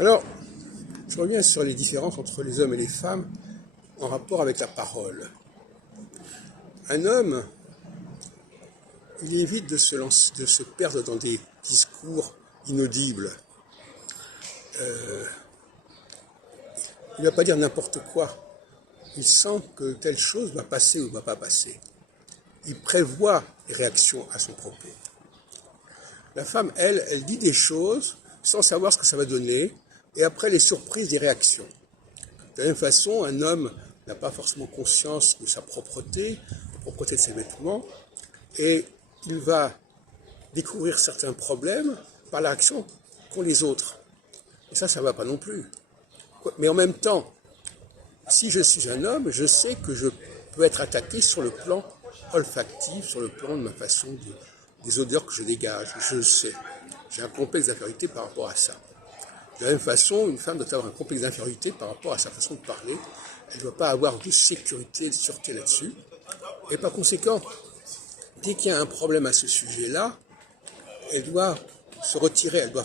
Alors, je reviens sur les différences entre les hommes et les femmes en rapport avec la parole. Un homme, il évite de se perdre dans des discours inaudibles. Il ne va pas dire n'importe quoi. Il sent que telle chose va passer ou ne va pas passer. Il prévoit les réactions à son propos. La femme, elle dit des choses sans savoir ce que ça va donner, et après les surprises des réactions. De la même façon, un homme n'a pas forcément conscience de sa propreté, de la propreté de ses vêtements, et il va découvrir certains problèmes par la réaction qu'ont les autres. Et ça ne va pas non plus. Mais en même temps, si je suis un homme, je sais que je peux être attaqué sur le plan olfactif, sur le plan de ma façon des odeurs que je dégage. Je le sais. J'ai un complexe d'infériorité par rapport à ça. De la même façon, une femme doit avoir un complexe d'infériorité par rapport à sa façon de parler. Elle ne doit pas avoir de sécurité et de sûreté là-dessus. Et par conséquent, dès qu'il y a un problème à ce sujet-là, elle doit se retirer, elle doit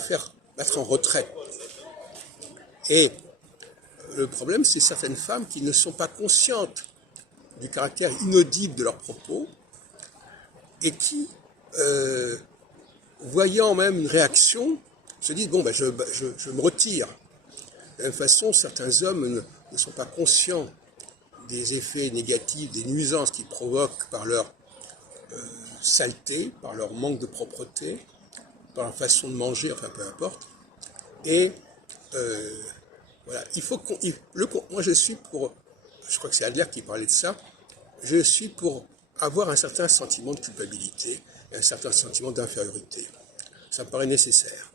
mettre en retrait. Et le problème, c'est certaines femmes qui ne sont pas conscientes du caractère inaudible de leurs propos et qui, voyant même une réaction, se disent « bon, je me retire ». De la même façon, certains hommes ne sont pas conscients des effets négatifs, des nuisances qu'ils provoquent par leur saleté, par leur manque de propreté, par leur façon de manger, enfin peu importe. Et voilà, il faut moi je suis pour, je crois que c'est Adler qui parlait de ça, je suis pour avoir un certain sentiment de culpabilité et un certain sentiment d'infériorité. Ça me paraît nécessaire.